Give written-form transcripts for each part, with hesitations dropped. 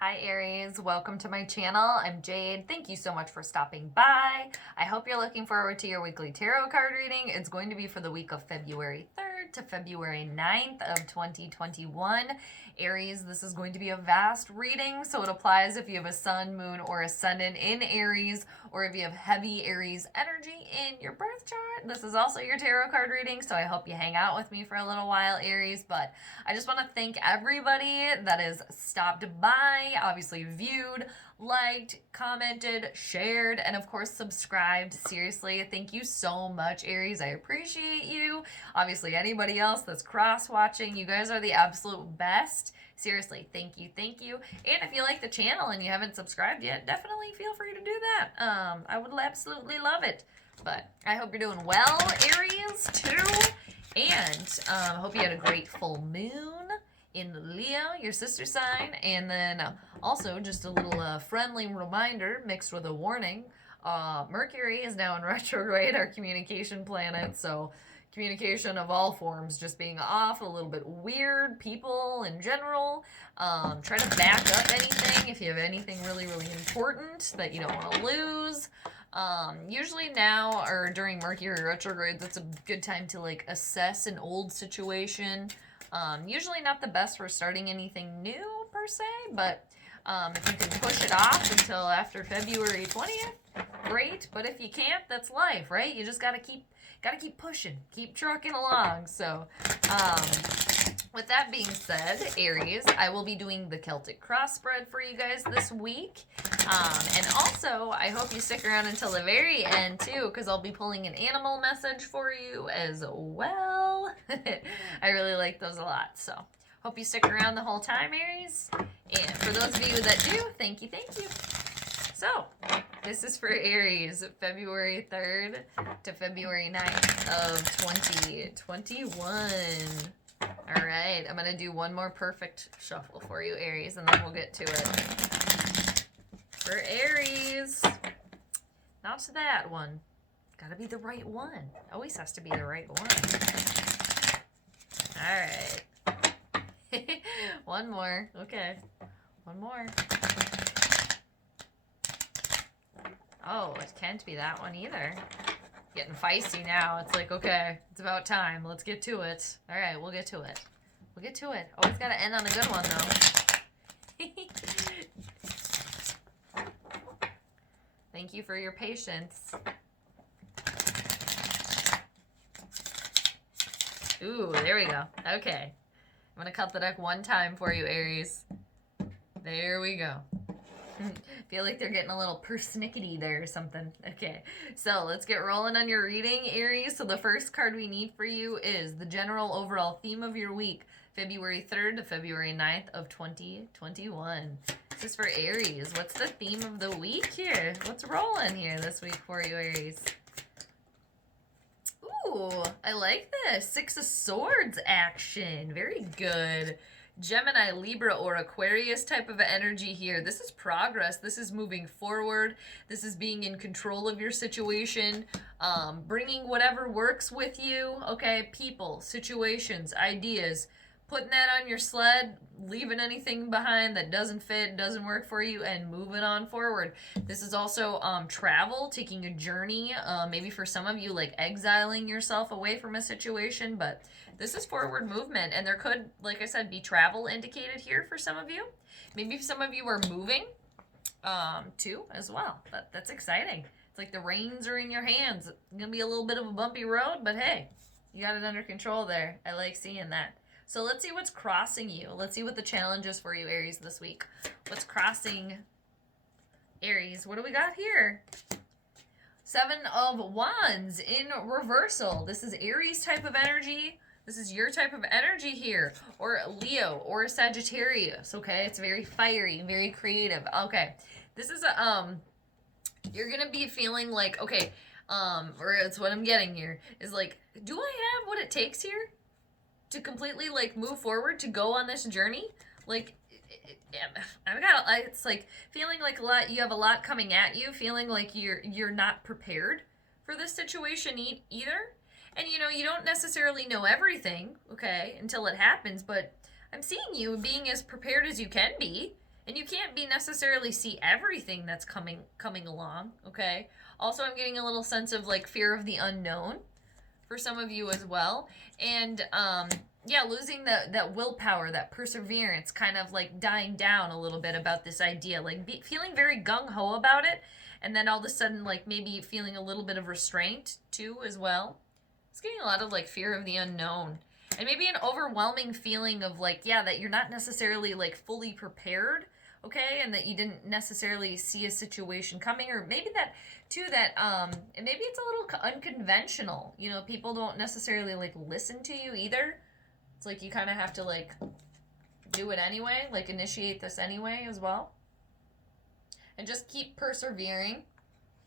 Hi Aries, welcome to my channel. I'm Jade. Thank you so much for stopping by. I hope you're looking forward to your weekly tarot card reading. It's going to be for the week of February 3rd to February 9th of 2021. Aries, this is going to be a vast reading, so it applies if you have a sun, moon, or ascendant in Aries, or if you have heavy Aries energy in your birth chart. This is also your tarot card reading, so I hope you hang out with me for a little while, Aries. But I just want to thank everybody that has stopped by, obviously viewed, liked, commented, shared, and of course subscribed. Seriously, thank you so much, Aries. I appreciate you. Obviously, anybody else that's cross-watching, you guys are the absolute best. Seriously, thank you, thank you. And if you like the channel and you haven't subscribed yet, definitely feel free to do that. I would absolutely love it. But I hope you're doing well, Aries, too. And I hope you had a great full moon in Leo, your sister sign. And then also just a little friendly reminder mixed with a warning. Mercury is now in retrograde, our communication planet. So communication of all forms just being off, a little bit weird, people in general. Try to back up anything if you have anything really, really important that you don't want to lose. Usually now or during Mercury retrograde, that's a good time to like assess an old situation. Usually not the best for starting anything new per se, but if you can push it off until after February 20th, great. But if you can't, that's life, right? You just gotta keep pushing, keep trucking along. So, with that being said, Aries, I will be doing the Celtic cross spread for you guys this week. And also, I hope you stick around until the very end, too, because I'll be pulling an animal message for you as well. I really like those a lot, so hope you stick around the whole time, Aries. And for those of you that do, thank you, thank you. So, this is for Aries, February 3rd to February 9th of 2021. All right, I'm going to do one more perfect shuffle for you, Aries, and then we'll get to it. For Aries, not that one. Got to be the right one. Always has to be the right one. All right. One more. Okay. One more. Oh, it can't be that one either. Getting feisty now. It's like, okay, it's about time. Let's get to it. All right, we'll get to it. We'll get to it. Always got to end on a good one, though. Thank you for your patience. Ooh, there we go. Okay. I'm going to cut the deck one time for you, Aries. There we go. Feel like they're getting a little persnickety there or something. Okay, so let's get rolling on your reading, Aries. So the first card we need for you is the general overall theme of your week, February 3rd to February 9th of 2021. This is for Aries. What's the theme of the week here? What's rolling here this week for you, Aries? Ooh, I like this. Six of Swords action. Very good. Gemini, Libra, or Aquarius type of energy here. This is progress. This is moving forward. This is being in control of your situation, bringing whatever works with you. Okay, people, situations, ideas, putting that on your sled, leaving anything behind that doesn't fit, doesn't work for you, and moving on forward. This is also travel, taking a journey, maybe for some of you, like exiling yourself away from a situation, but this is forward movement, and there could, like I said, be travel indicated here for some of you. Maybe some of you are moving, too, as well. That's exciting. It's like the reins are in your hands. It's going to be a little bit of a bumpy road, but hey, you got it under control there. I like seeing that. So let's see what's crossing you. Let's see what the challenge is for you, Aries, this week. What's crossing Aries? What do we got here? Seven of Wands in reversal. This is Aries type of energy. This is your type of energy here, or Leo, or Sagittarius, okay? It's very fiery, very creative. Okay, this is you're gonna be feeling like, okay, or it's what I'm getting here, is like, do I have what it takes here to completely, like, move forward, to go on this journey? Like, it's like feeling like you have a lot coming at you, feeling like you're not prepared for this situation either. And, you know, you don't necessarily know everything, okay, until it happens, but I'm seeing you being as prepared as you can be And you can't be necessarily see everything that's coming along, okay? Also, I'm getting a little sense of like fear of the unknown for some of you as well. And yeah, losing that willpower, that perseverance, kind of like dying down a little bit about this idea, like feeling very gung-ho about it, and then all of a sudden like maybe feeling a little bit of restraint too as well. It's getting a lot of like fear of the unknown, and maybe an overwhelming feeling of like, yeah, that you're not necessarily like fully prepared, okay, and that you didn't necessarily see a situation coming, or maybe that too, that and maybe it's a little unconventional, you know, people don't necessarily like listen to you either. It's like you kind of have to like do it anyway, like initiate this anyway as well, and just keep persevering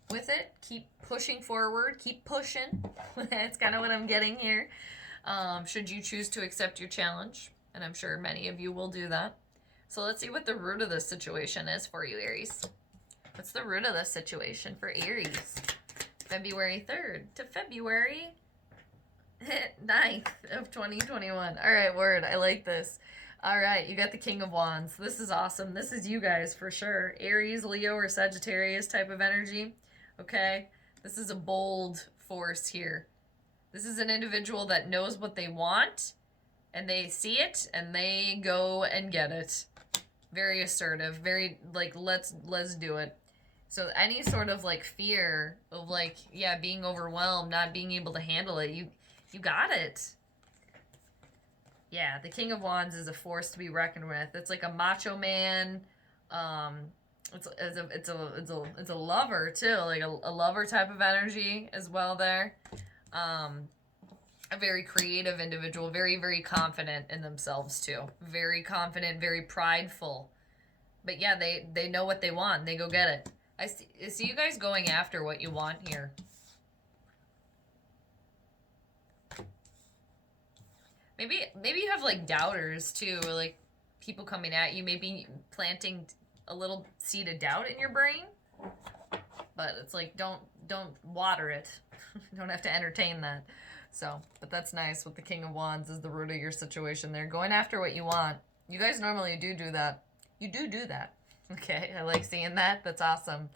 with it, keep pushing forward, keep pushing. That's kind of what I'm getting here. Should you choose to accept your challenge, and I'm sure many of you will do that. So let's see what the root of this situation is for you, Aries. What's the root of this situation for Aries? February 3rd to February 9th of 2021. All right, word. I like this. All right, you got the King of Wands. This is awesome. This is you guys for sure. Aries, Leo, or Sagittarius type of energy. Okay? This is a bold force here. This is an individual that knows what they want, and they see it, and they go and get it. Very assertive, very like let's do it. So any sort of like fear of like, yeah, being overwhelmed, not being able to handle it, you got it. Yeah, the King of Wands is a force to be reckoned with. It's like a macho man. It's a lover too, like a lover type of energy as well there. A very creative individual, very, very confident in themselves too. Very confident, very prideful. But yeah, they know what they want. They go get it. I see you guys going after what you want here. Maybe you have like doubters too, or like people coming at you, maybe planting a little seed of doubt in your brain. But it's like don't water it. You don't have to entertain that. So, but that's nice with the King of Wands is the root of your situation there. Going after what you want. You guys normally do that. You do that. Okay, I like seeing that. That's awesome.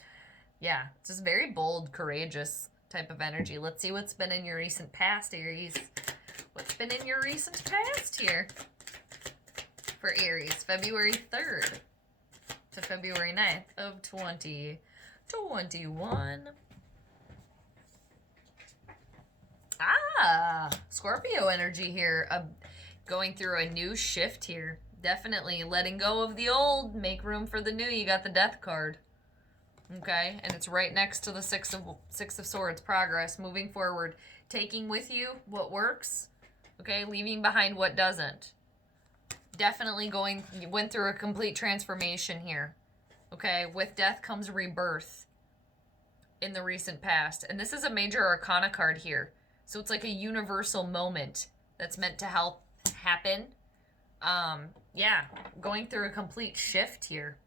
Yeah, it's just very bold, courageous type of energy. Let's see what's been in your recent past, Aries. What's been in your recent past here for Aries? February 3rd to February 9th of 2021. Scorpio energy here. Going through a new shift here. Definitely letting go of the old, make room for the new. You got the Death card. Okay, and it's right next to the Six of Swords. Progress, moving forward, taking with you what works. Okay, leaving behind what doesn't. Definitely went through a complete transformation here. Okay, with death comes rebirth in the recent past. And this is a major arcana card here. So it's like a universal moment that's meant to help happen. Yeah, going through a complete shift here.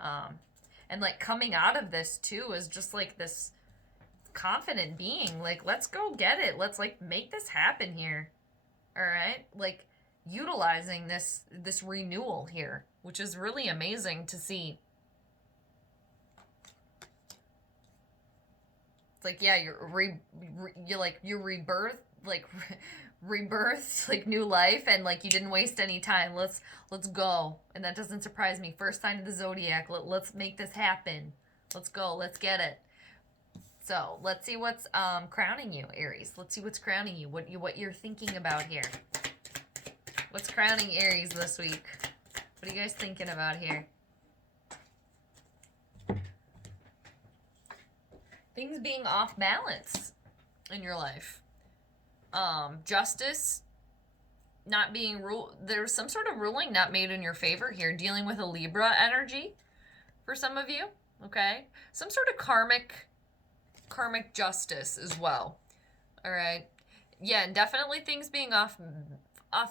And like coming out of this too is just like this confident being. Like, let's go get it. Let's like make this happen here. All right? Like utilizing this renewal here, which is really amazing to see. Like, yeah, you're like your rebirth, like rebirth, like new life, and like you didn't waste any time. Let's go. And that doesn't surprise me. First sign of the zodiac. Let's make this happen. Let's go. Let's get it. So let's see what's crowning you, Aries. Let's see what's crowning you. What you're thinking about here. What's crowning Aries this week? What are you guys thinking about here? Things being off balance in your life. Justice not being there's some sort of ruling not made in your favor here. Dealing with a Libra energy for some of you. Okay. Some sort of karmic justice as well. All right. Yeah, and definitely things being off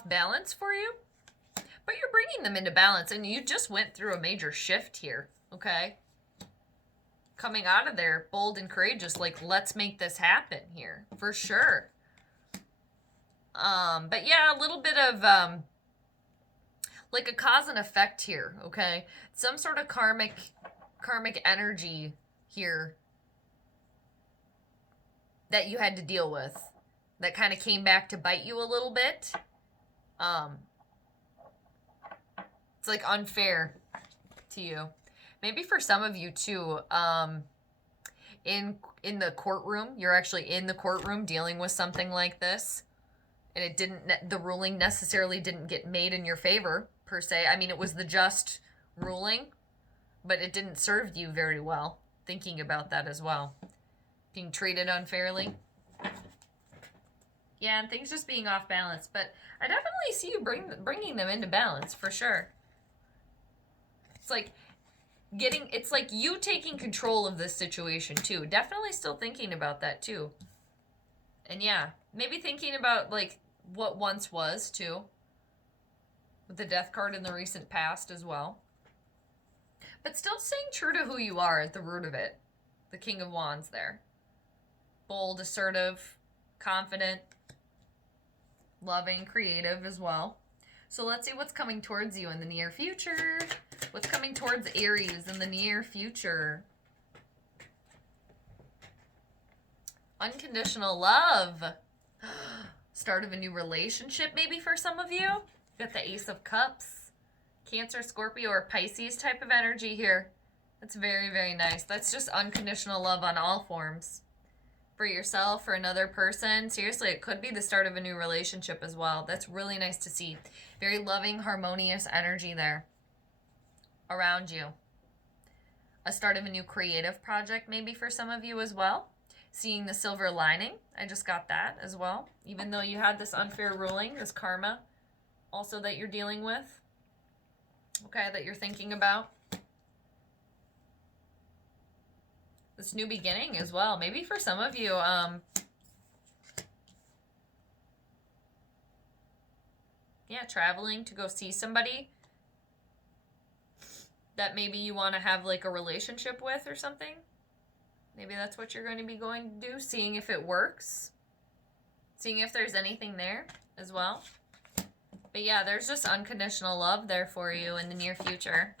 balance for you. But you're bringing them into balance, and you just went through a major shift here. Okay. Coming out of there bold and courageous, like let's make this happen here for sure. But yeah, a little bit of like a cause and effect here, okay? Some sort of karmic energy here that you had to deal with that kind of came back to bite you a little bit. It's like unfair to you. Maybe for some of you too, in the courtroom, you're actually in the courtroom dealing with something like this, and it didn't, the ruling necessarily didn't get made in your favor per se. I mean, it was the just ruling, but it didn't serve you very well. Thinking about that as well, being treated unfairly. Yeah, and things just being off balance, but I definitely see you bringing them into balance for sure. It's like it's like you taking control of this situation too. Definitely still thinking about that too. And yeah, maybe thinking about like what once was too. With the death card in the recent past as well. But still staying true to who you are at the root of it. The King of Wands there. Bold, assertive, confident, loving, creative as well. So let's see what's coming towards you in the near future. What's coming towards Aries in the near future? Unconditional love. Start of a new relationship maybe for some of you. Got the Ace of Cups. Cancer, Scorpio, or Pisces type of energy here. That's very, very nice. That's just unconditional love on all forms. For yourself, for another person. Seriously, it could be the start of a new relationship as well. That's really nice to see. Very loving, harmonious energy there around you. A start of a new creative project maybe for some of you as well. Seeing the silver lining. I just got that as well. Even though you had this unfair ruling, this karma also that you're dealing with. Okay, that you're thinking about. This new beginning as well. Maybe for some of you, yeah, traveling to go see somebody that maybe you want to have like a relationship with or something. Maybe that's what you're going to be going to do. Seeing if it works. Seeing if there's anything there as well. But yeah, there's just unconditional love there for you in the near future.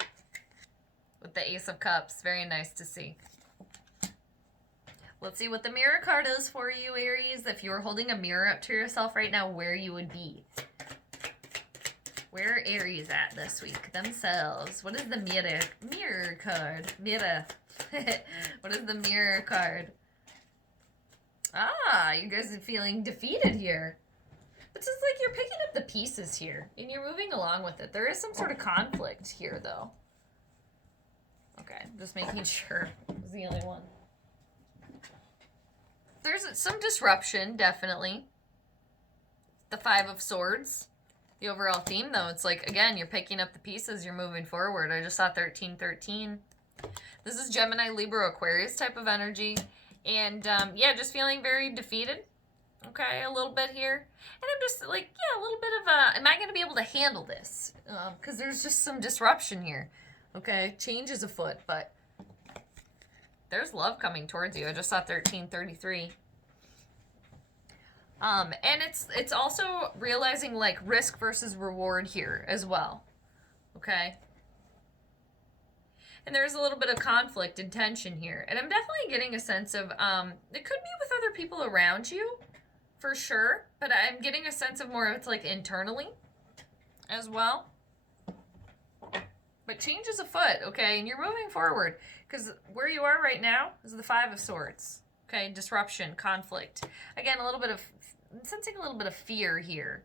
With the Ace of Cups. Very nice to see. Let's see what the mirror card is for you, Aries. If you were holding a mirror up to yourself right now, where you would be. Where are Aries at this week themselves? What is the mirror card? Mirror. What is the mirror card? Ah, you guys are feeling defeated here. It's just like you're picking up the pieces here, and you're moving along with it. There is some sort of conflict here, though. Okay, just making sure. It was the only one. There's some disruption, definitely. The Five of Swords. The overall theme, though, it's like, again, you're picking up the pieces, you're moving forward. I just saw 1313. This is Gemini, Libra, Aquarius type of energy. And, yeah, just feeling very defeated. Okay, a little bit here. And I'm just like, yeah, a little bit of a, am I going to be able to handle this? Because there's just some disruption here. Okay, change is afoot, but there's love coming towards you. I just saw 1333. And it's also realizing like risk versus reward here as well. Okay. And there's a little bit of conflict and tension here. And I'm definitely getting a sense of, it could be with other people around you, for sure. But I'm getting a sense of more of it's like internally as well. But change is afoot, okay? And you're moving forward. Because where you are right now is the Five of Swords. Okay, disruption, conflict. Again, I'm sensing a little bit of fear here.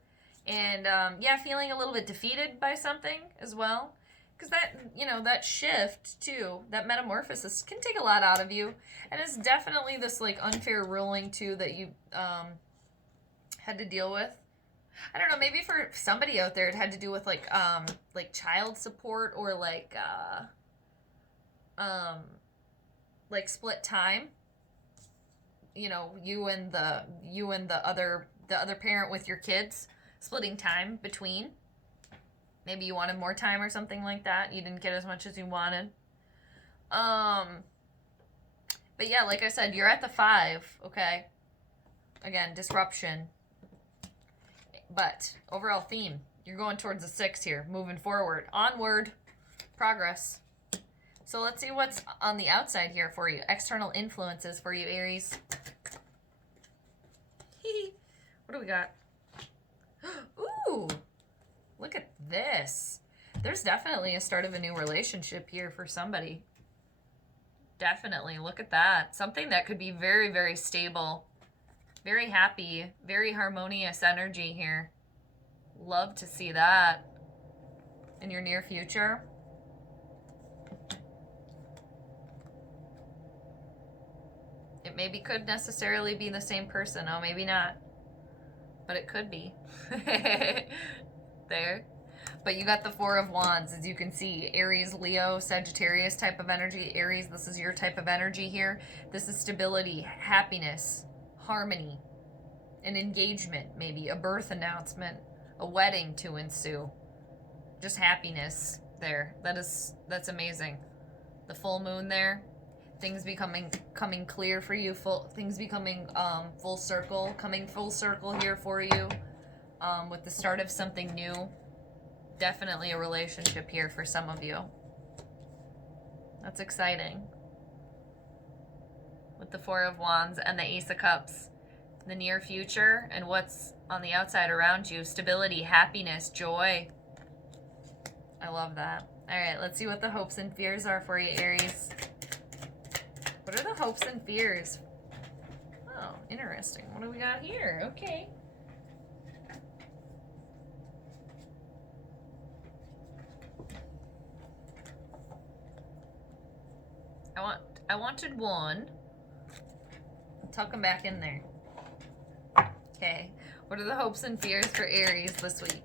And, yeah, feeling a little bit defeated by something as well. Because that, you know, that shift, too, that metamorphosis can take a lot out of you. And it's definitely this, like, unfair ruling, too, that you had to deal with. I don't know, maybe for somebody out there it had to do with, like child support or, like split time. You know, you and the other parent with your kids, splitting time between. Maybe you wanted more time or something like that. You didn't get as much as you wanted. But yeah, like I said, you're at the 5, okay? Again, disruption. But overall theme, You're going towards a 6 here, moving forward. Onward. Progress. So let's see what's on the outside here for you. External influences for you, Aries. What do we got? Ooh, look at this. There's definitely a start of a new relationship here for somebody. Definitely. Look at that. Something that could be very, very stable. Very happy. Very harmonious energy here. Love to see that in your near future. It maybe could necessarily be the same person. Oh, maybe not. But it could be. There. But you got the Four of Wands, as you can see. Aries, Leo, Sagittarius type of energy. Aries, this is your type of energy here. This is stability, happiness, harmony, an engagement, maybe a birth announcement, a wedding to ensue. Just happiness there. That's amazing. The full moon there. Things coming clear for you. Things becoming full circle. Coming full circle here for you. With the start of something new. Definitely a relationship here for some of you. That's exciting. With the Four of Wands and the Ace of Cups. The near future and what's on the outside around you. Stability, happiness, joy. I love that. All right, let's see what the hopes and fears are for you, Aries. What are the hopes and fears? Oh, interesting. What do we got here? Okay. I wanted one. Tuck them back in there. Okay. What are the hopes and fears for Aries this week?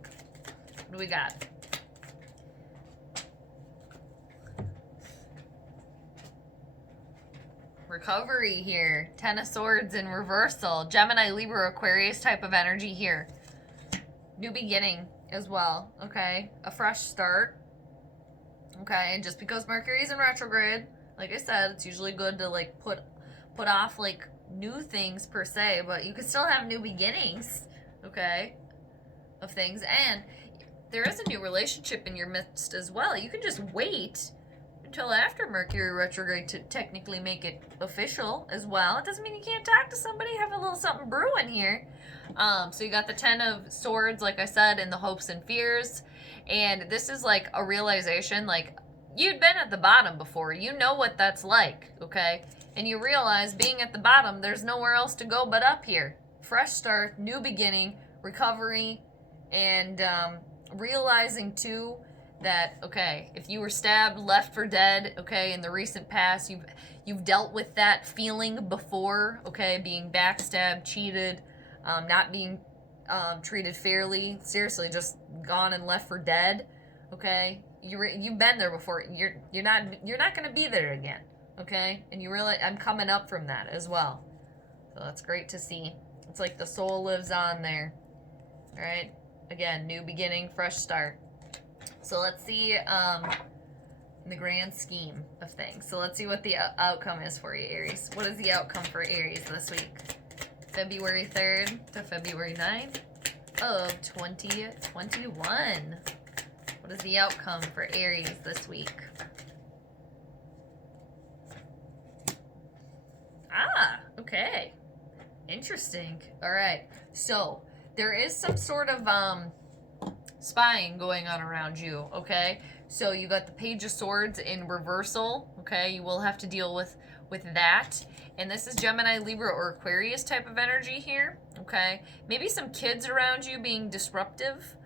What do we got? Recovery here. Ten of Swords in reversal. Gemini, Libra, Aquarius type of energy here. New beginning as well. Okay. A fresh start. Okay. And just because Mercury's in retrograde, like I said, it's usually good to like put off like new things per se, but you can still have new beginnings, okay, of things. And there is a new relationship in your midst as well. You can just wait until after Mercury retrograde to technically make it official as well. It doesn't mean you can't talk to somebody, have a little something brewing here. So you got the Ten of Swords, like I said, in the hopes and fears. And this is like a realization, like, you'd been at the bottom before. You know what that's like, okay? And you realize being at the bottom, there's nowhere else to go but up here. Fresh start, new beginning, recovery, and realizing too that, okay, if you were stabbed, left for dead, okay, in the recent past, you've dealt with that feeling before, okay, being backstabbed, cheated, not being treated fairly, seriously, just gone and left for dead, okay? You've been there before. You're not gonna be there again, okay? And you realize I'm coming up from that as well, so that's great to see. It's like the soul lives on there. All right, again, new beginning, fresh start. So let's see in the grand scheme of things. So let's see what the outcome is for you, Aries. What is the outcome for Aries this week? February 3rd to February 9th of 2021. What is the outcome for Aries this week? Ah, okay. Interesting. All right. So there is some sort of spying going on around you, okay? So you got the Page of Swords in reversal, okay? You will have to deal with that. And this is Gemini, Libra, or Aquarius type of energy here, okay? Maybe some kids around you being disruptive,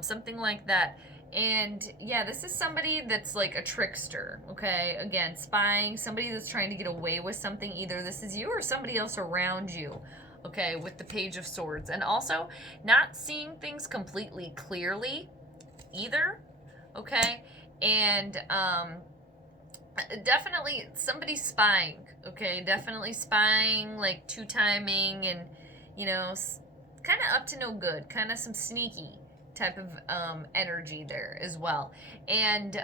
something like that. And yeah, this is somebody that's like a trickster, okay? Again, spying, somebody that's trying to get away with something. Either this is you or somebody else around you, okay, with the Page of Swords. And also not seeing things completely clearly either, okay? And definitely somebody spying, okay? Definitely spying, like two-timing and, you know, kind of up to no good, kind of some sneaky type of energy there as well. And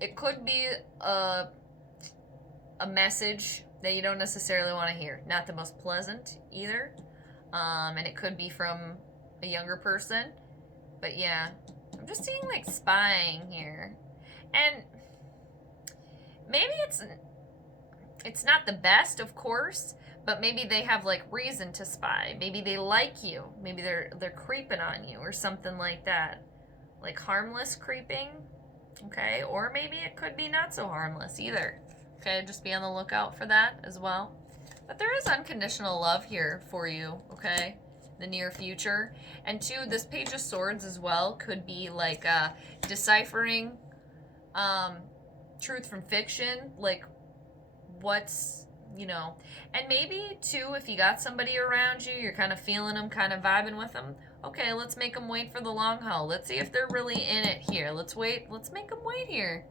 it could be a message that you don't necessarily want to hear. Not the most pleasant either. And it could be from a younger person. But yeah, I'm just seeing like spying here. And maybe it's not the best, of course, but maybe they have like reason to spy. Maybe they like you. Maybe they're creeping on you or something like that. Like harmless creeping, okay? Or maybe it could be not so harmless either. Okay, just be on the lookout for that as well. But there is unconditional love here for you, okay? The near future. And two, this Page of Swords as well could be like deciphering truth from fiction, like what's, you know, and maybe too, if you got somebody around you, you're kind of feeling them, kind of vibing with them, okay, let's make them wait for the long haul. Let's see if they're really in it here. Let's make them wait here.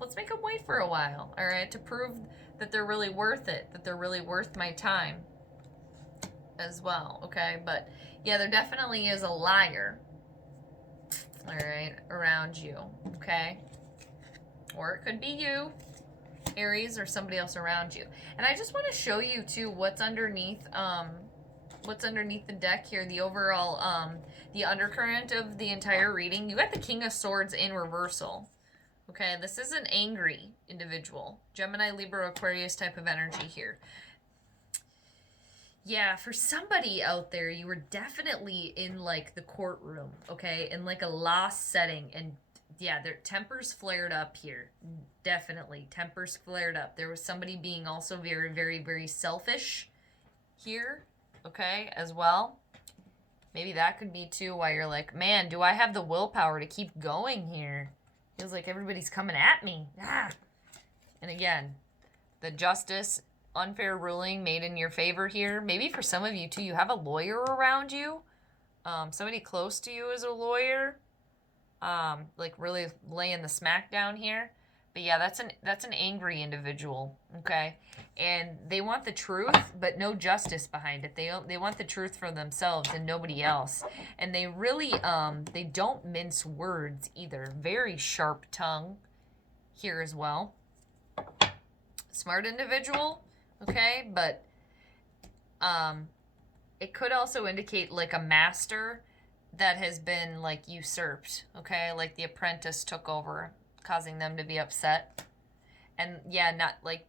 Let's make them wait for a while, all right, to prove that they're really worth it, that they're really worth my time as well, okay? But yeah, there definitely is a liar, all right, around you, okay? Or it could be you, Aries, or somebody else around you. And I just want to show you too what's underneath the deck here, the overall the undercurrent of the entire reading. You got the King of Swords in reversal. Okay, this is an angry individual. Gemini, Libra, Aquarius type of energy here. Yeah, for somebody out there, you were definitely in like the courtroom, okay? In like a lost setting, and yeah, their tempers flared up here. Definitely, tempers flared up. There was somebody being also very, very, very selfish here, okay, as well. Maybe that could be too why you're like, man, do I have the willpower to keep going here? Feels like everybody's coming at me. Ah. And again, the justice, unfair ruling made in your favor here. Maybe for some of you too, you have a lawyer around you. Somebody close to you is a lawyer. Like really laying the smack down here. But yeah, that's an angry individual, okay? And they want the truth, but no justice behind it. They want the truth for themselves and nobody else. And they really they don't mince words either. Very sharp tongue here as well. Smart individual, okay? But it could also indicate like a master that has been like usurped, okay? Like the apprentice took over, causing them to be upset. And yeah, not like,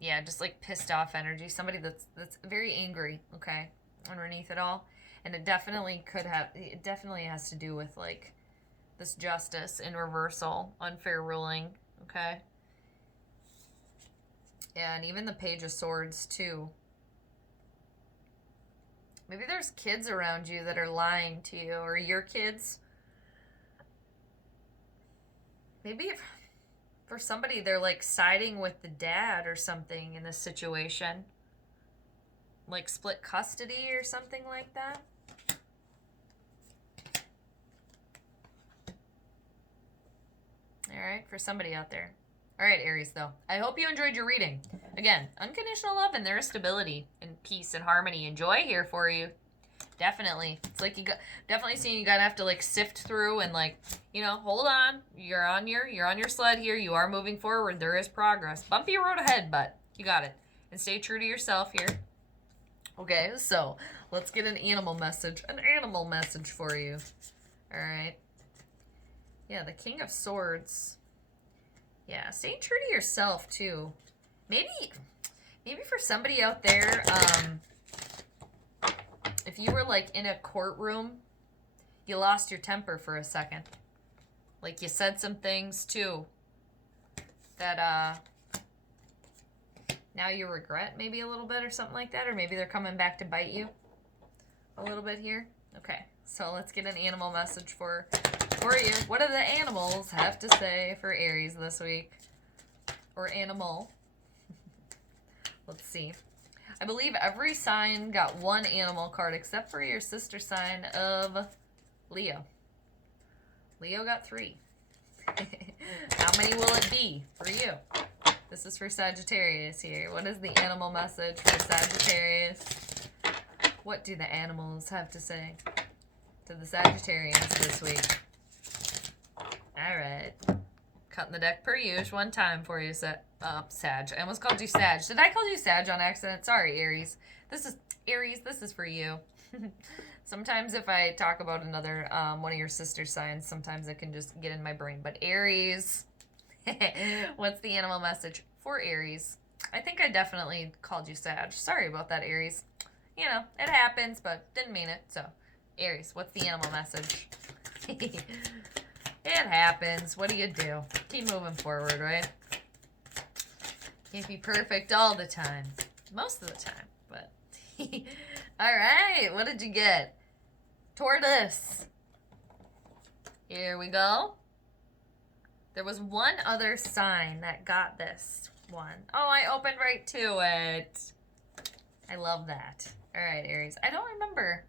yeah, just like pissed off energy. Somebody that's very angry, okay, underneath it all. And it definitely has to do with like this justice in reversal, unfair ruling, okay? And even the Page of Swords too. Maybe there's kids around you that are lying to you, or your kids. Maybe for somebody, they're like siding with the dad or something in this situation. Like split custody or something like that. All right, for somebody out there. All right, Aries, though. I hope you enjoyed your reading. Again, unconditional love and there is stability and peace and harmony and joy here for you. Definitely. It's like you got definitely seeing you gotta have to like sift through and like, you know, hold on. You're on your sled here. You are moving forward. There is progress. Bumpy road ahead, but you got it. And stay true to yourself here. Okay, so let's get an animal message. An animal message for you. All right. Yeah, the King of Swords. Yeah, stay true to yourself too. Maybe for somebody out there, if you were like in a courtroom, you lost your temper for a second. Like you said some things too that now you regret maybe a little bit or something like that, or maybe they're coming back to bite you a little bit here. Okay, so let's get an animal message for you. What do the animals have to say for Aries this week? Or animal. Let's see. I believe every sign got one animal card except for your sister sign of Leo. Leo got 3. How many will it be for you? This is for Sagittarius here. What is the animal message for Sagittarius? What do the animals have to say to the Sagittarians this week? All right. Cutting the deck per usual. One time for you, Sag. I almost called you Sag. Did I call you Sag on accident? Sorry, Aries. This is Aries. This is for you. Sometimes if I talk about another, one of your sister signs, sometimes it can just get in my brain. But Aries, what's the animal message for Aries? I think I definitely called you Sag. Sorry about that, Aries. You know, it happens, but didn't mean it. So, Aries, what's the animal message? It happens. What do you do? Keep moving forward, right? Can't be perfect all the time. Most of the time, but... All right, what did you get? Tortoise. Here we go. There was one other sign that got this one. Oh, I opened right to it. I love that. All right, Aries. I don't remember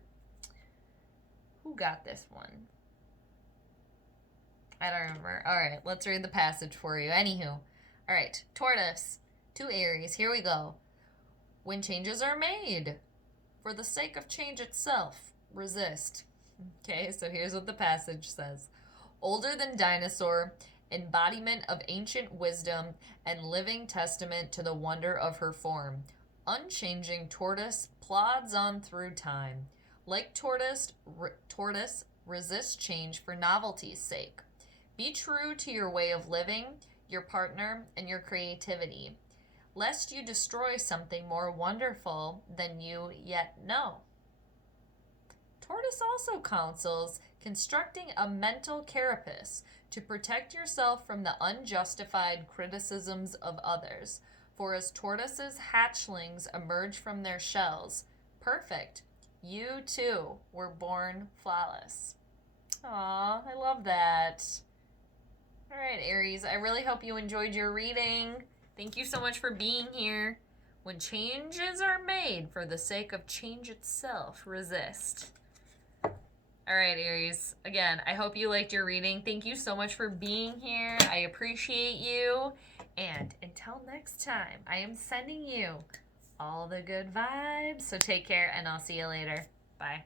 who got this one. I don't remember. All right, let's read the passage for you. Anywho. All right, Tortoise to Aries. Here we go. When changes are made, for the sake of change itself, resist. Okay, so here's what the passage says. Older than dinosaur, embodiment of ancient wisdom, and living testament to the wonder of her form, unchanging tortoise plods on through time. Like tortoise resists change for novelty's sake. Be true to your way of living, your partner, and your creativity, lest you destroy something more wonderful than you yet know. Tortoise also counsels constructing a mental carapace to protect yourself from the unjustified criticisms of others. For as tortoises' hatchlings emerge from their shells, perfect, you too were born flawless. Aw, I love that. All right, Aries, I really hope you enjoyed your reading. Thank you so much for being here. When changes are made for the sake of change itself, resist. All right, Aries. Again, I hope you liked your reading. Thank you so much for being here. I appreciate you. And until next time, I am sending you all the good vibes. So take care, and I'll see you later. Bye.